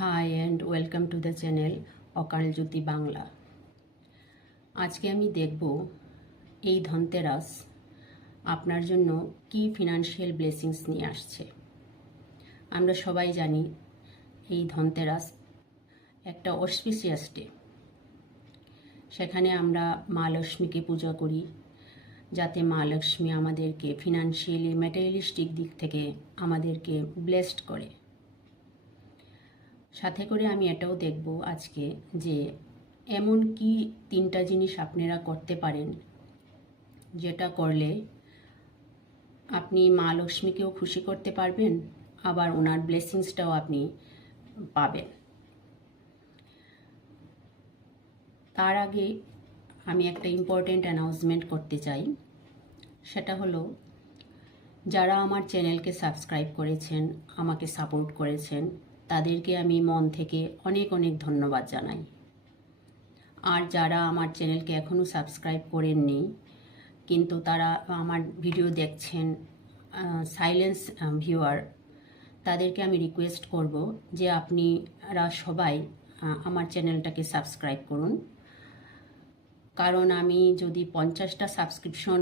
High and welcome to the channel Akal Jyoti Bangla. আজকে আমি দেখব এই ধনতেরাস আপনার জন্য কি ফিনান্সিয়াল ব্লেসিংস নিয়ে আসছে। আমরা সবাই জানি এই ধনতেরাস একটা অসপিসিয়াস ডে। সেখানে আমরা মা লক্ষ্মীকে পূজা করি যাতে মা লক্ষ্মী আমাদেরকে ফিনান্সিয়ালি ম্যাটেরিয়ালিস্টিক দিক থেকে আমাদেরকে ব্লেসড করে। সাথে করে আমি এটাও দেখব আজকে যে এমন কি তিনটা জিনিস আপনারা করতে পারেন যেটা করলে আপনি মা লক্ষ্মীকেও খুশি করতে পারবেন, আবার ওনার ব্লেসিংসটাও আপনি পাবেন। তার আগে আমি একটা ইম্পর্টেন্ট অ্যানাউন্সমেন্ট করতে চাই। সেটা হলো, যারা আমার চ্যানেলকে সাবস্ক্রাইব করেছেন, আমাকে সাপোর্ট করেছেন, তাদেরকে আমি মন থেকে অনেক অনেক ধন্যবাদ জানাই। আর যারা আমার চ্যানেলকে এখনও সাবস্ক্রাইব করেননি কিন্তু তারা আমার ভিডিও দেখছেন, সাইলেন্স ভিউয়ার, তাদেরকে আমি রিকোয়েস্ট করব যে আপনারা সবাই আমার চ্যানেলটাকে সাবস্ক্রাইব করুন। কারণ আমি যদি 50টা সাবস্ক্রিপশন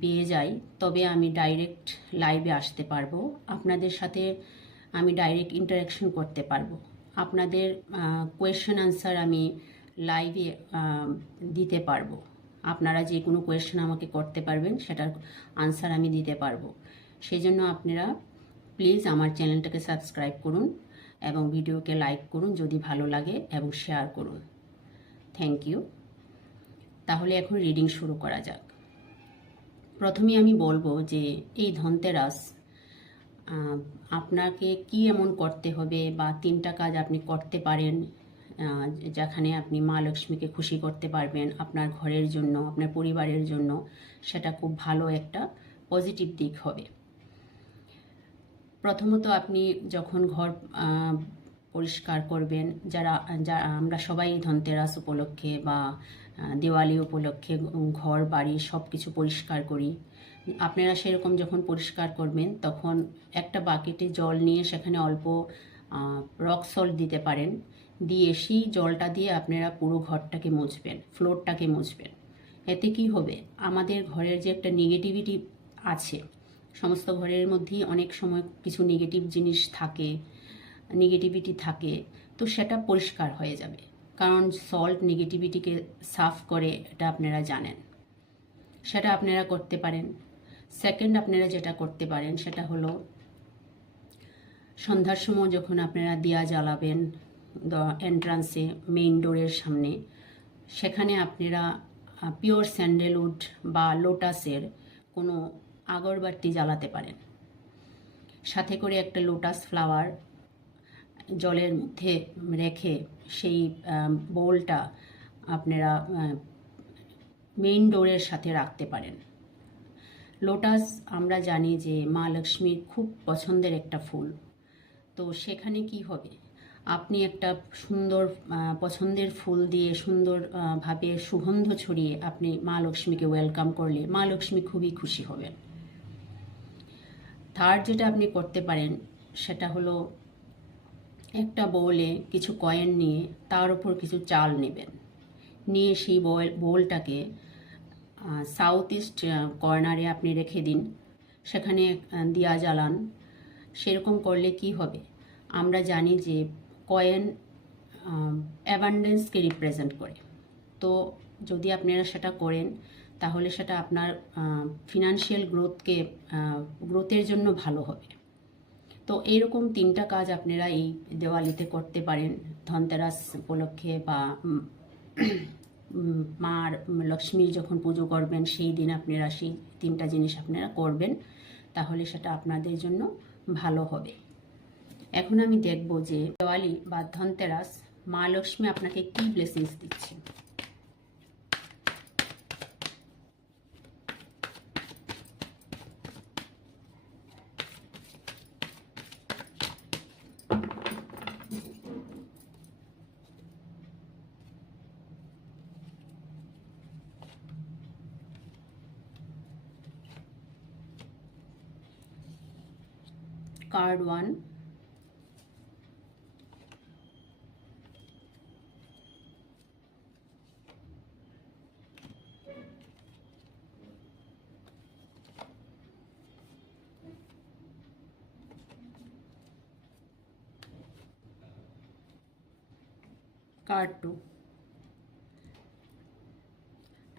পেয়ে যাই তবে আমি ডাইরেক্ট লাইভে আসতে পারবো, আপনাদের সাথে আমি ডাইরেক্ট ইন্টারাকশন করতে পারবো। আপনাদের কোয়েশ্চেন আনসার আমি লাইভে দিতে পারবো। আপনারা যে কোনো কোয়েশ্চেন আমাকে করতে পারবেন, সেটার আনসার আমি দিতে পারবো। সেই জন্য আপনারা প্লিজ আমার চ্যানেলটাকে সাবস্ক্রাইব করুন এবং ভিডিওকে লাইক করুন যদি ভালো লাগে, এবং শেয়ার করুন। Thank you. তাহলে এখন রিডিং শুরু করা যাক। প্রথমে আমি বলবো যে এই ধনতেরাস আপনাকে কি এমন করতে হবে বা তিনটা কাজ আপনি করতে পারেন যেখানে আপনি মা লক্ষ্মীকে খুশি করতে পারবেন আপনার ঘরের জন্য, আপনার পরিবারের জন্য। সেটা খুব ভালো একটা পজিটিভ দিক হবে। প্রথমত আপনি যখন ঘর পরিষ্কার করবেন, যারা আমরা সবাই ধনতেরাস উপলক্ষে বা দিওয়ালি উপলক্ষে ঘর বাড়ি সব কিছু পরিষ্কার করি। আপনারা সেরকম যখন পরিষ্কার করবেন তখন একটা বাকেটে জল নিয়ে সেখানে অল্প রক সল্ট দিতে পারেন, দিয়ে সেই জলটা দিয়ে আপনারা পুরো ঘরটাকে মুছবেন, ফ্লোরটাকে মুছবেন। এতে কি হবে, আমাদের ঘরের যে একটা নেগেটিভিটি আছে, সমস্ত ঘরের মধ্যেই অনেক সময় কিছু নেগেটিভ জিনিস থাকে, নেগেটিভিটি থাকে, তো সেটা পরিষ্কার হয়ে যাবে। কারণ সল্ট নেগেটিভিটিকে সাফ করে, এটা আপনারা জানেন। সেটা আপনারা করতে পারেন। সেকেন্ড, আপনারা যেটা করতে পারেন সেটা হলো, সন্ধ্যার সময় যখন আপনারা দিয়া জ্বালাবেন এন্ট্রান্সে, মেইন ডোরের সামনে, সেখানে আপনারা পিওর স্যান্ডেলউড বা লোটাসের কোনো আগরবাতি জ্বালাতে পারেন। সাথে করে একটা লোটাস ফ্লাওয়ার জলের মধ্যে রেখে সেই বোলটা আপনারা মেইন ডোরের সাথে রাখতে পারেন। লোটাস আমরা জানি যে মা লক্ষ্মীর খুব পছন্দের একটা ফুল। তো সেখানে কি হবে, আপনি একটা সুন্দর পছন্দের ফুল দিয়ে সুন্দরভাবে সুগন্ধ ছড়িয়ে আপনি মা লক্ষ্মীকে ওয়েলকাম করলে মা লক্ষ্মী খুবই খুশি হবেন। থার্ড যেটা আপনি করতে পারেন সেটা হলো, একটা বোলে কিছু কয়েন নিয়ে তার উপর কিছু চাল নেবেন, নিয়ে সেই বোলটাকে সাউথ ইস্ট কর্নারে আপনি রেখে দিন, সেখানে দিয়া জ্বালান। সেরকম করলে কি হবে, আমরা জানি যে কয়েন অ্যাবান্ডেন্সকে রিপ্রেজেন্ট করে। তো যদি আপনারা সেটা করেন তাহলে সেটা আপনার ফিনান্সিয়াল গ্রোথের জন্য ভালো হবে। তো এইরকম তিনটা কাজ আপনারা এই দেওয়ালিতে করতে পারেন, ধনতেরাস উপলক্ষে বা মা লক্ষ্মীর যখন পুজো করবেন সেই দিন আপনারা সেই তিনটা জিনিস আপনারা করবেন, তাহলে সেটা আপনাদের জন্য ভালো হবে। এখন আমি দেখব যে দেওয়ালি বা ধনতেরাস মা লক্ষ্মী আপনাকে কি ব্লেসিংস দিচ্ছে। Card 1, card 2,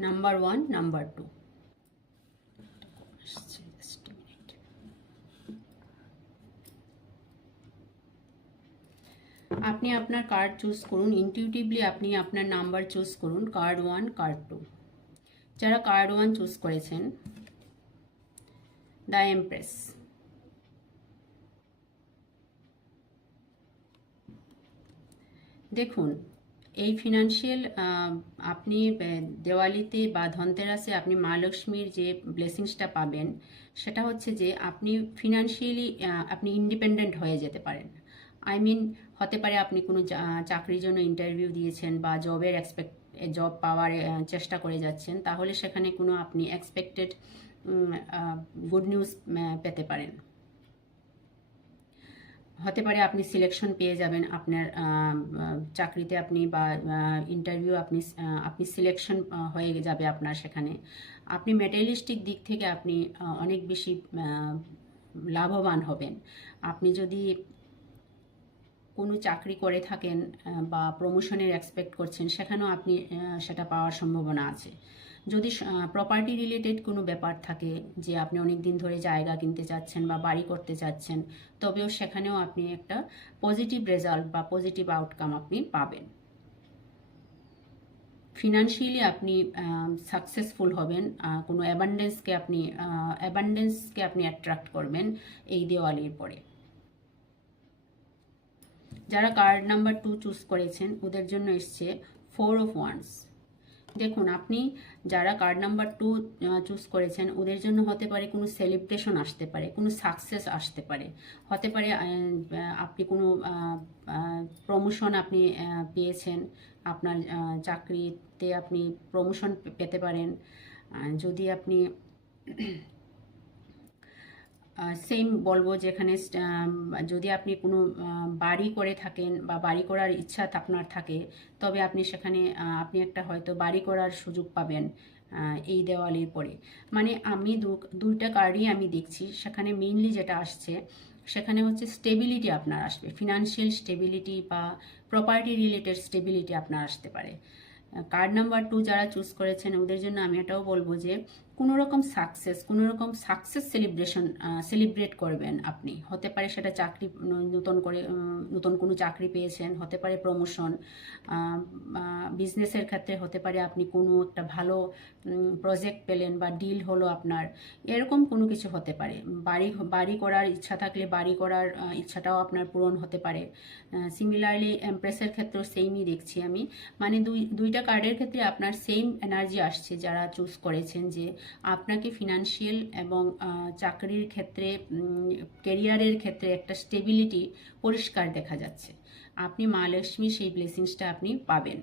number 1, number 2। আপনি আপনার কার্ড চুজ করুন, ইনটিউটিভলি আপনি আপনার নাম্বার চুজ করুন, কার্ড 1, কার্ড 2। যারা কার্ড 1 চুজ করেছেন, দ্য এমপ্রেস। দেখুন, এই ফিনান্সিয়াল আপনি দেওয়ালিতে বা ধনতেরাসে আপনি মা লক্ষ্মীর যে ব্লেসিংসটা পাবেন, সেটা হচ্ছে যে আপনি ফিনান্সিয়ালি আপনি ইন্ডিপেন্ডেন্ট হয়ে যেতে পারেন। আই মিন, হতে পারে আপনি কোনো চাকরির জন্য ইন্টারভিউ দিয়েছেন বা জব পাওয়ার চেষ্টা করে যাচ্ছেন, তাহলে সেখানে কোনো আপনি এক্সপেক্টেড গুড নিউজ পেতে পারেন। হতে পারে আপনি সিলেকশন পেয়ে যাবেন আপনার চাকরিতে, আপনি বা ইন্টারভিউ আপনি সিলেকশন হয়ে যাবে আপনার সেখানে। আপনি ম্যাটেরিয়ালিস্টিক দিক থেকে আপনি অনেক বেশি লাভবান হবেন। আপনি যদি কোনো চাকরি করে থাকেন বা প্রমোশনের এক্সপেক্ট করছেন, সেখানেও আপনি সেটা পাওয়ার সম্ভাবনা আছে। যদি প্রপার্টি রিলেটেড কোনো ব্যাপার থাকে, যে আপনি অনেক দিন ধরে জায়গা কিনতে চাচ্ছেন বা বাড়ি করতে চাচ্ছেন, তবেও সেখানেও আপনি একটা পজিটিভ রেজাল্ট বা পজিটিভ আউটকাম আপনি পাবেন। ফিনান্সিয়ালি আপনি সাকসেসফুল হবেন, কোনো অ্যাবান্ডেন্সকে আপনি অ্যাট্রাক্ট করবেন এই দেওয়ালির পরে। যারা কার্ড নাম্বার 2 চুজ করেছেন, ওদের জন্য এসছে 4 অফ ওয়ান্স। দেখুন, আপনি যারা কার্ড নাম্বার 2 চুজ করেছেন, ওদের জন্য হতে পারে কোনো সেলিব্রেশন আসতে পারে, কোনো সাকসেস আসতে পারে। হতে পারে আপনি কোনো প্রমোশন আপনি পেয়েছেন, আপনার চাকরিতে আপনি প্রমোশন পেতে পারেন। যদি আপনি সেম বলবো, যেখানে যদি আপনি কোনো বাড়ি করে থাকেন বা বাড়ি করার ইচ্ছা আপনার থাকে, তবে আপনি সেখানে আপনি একটা হয়তো বাড়ি করার সুযোগ পাবেন এই দেওয়ালির পরে। মানে আমি দুইটা কার্ডই আমি দেখছি, সেখানে মেইনলি যেটা আসছে সেখানে হচ্ছে স্টেবিলিটি আপনার আসবে, ফিনান্সিয়াল স্টেবিলিটি বা প্রপার্টি রিলেটেড স্টেবিলিটি আপনার আসতে পারে। কার্ড নাম্বার 2 যারা চুজ করেছেন, ওদের জন্য আমি এটাও বলবো যে কোনো রকম সাকসেস সেলিব্রেট করবেন আপনি। হতে পারে সেটা চাকরি, নতুন কোনো চাকরি পেয়েছেন, হতে পারে প্রমোশন, বিজনেসের ক্ষেত্রে হতে পারে আপনি কোনো একটা ভালো প্রজেক্ট পেলেন বা ডিল হলো আপনার, এরকম কোনো কিছু হতে পারে। বাড়ি করার ইচ্ছা থাকলে বাড়ি করার ইচ্ছাটাও আপনার পূরণ হতে পারে। সিমিলারলি এমপ্রেসের ক্ষেত্রেও সেমই দেখছি আমি। মানে দুইটা কার্ডের ক্ষেত্রে আপনার সেম এনার্জি আসছে যারা চুজ করেছেন, যে আপনাকে ফিনান্সিয়াল এবং চাকরির ক্ষেত্রে, কেরিয়ারের ক্ষেত্রে একটা স্টেবিলিটি পরিষ্কার দেখা যাচ্ছে। আপনি মা লক্ষ্মী সেই ব্লেসিংসটা আপনি পাবেন।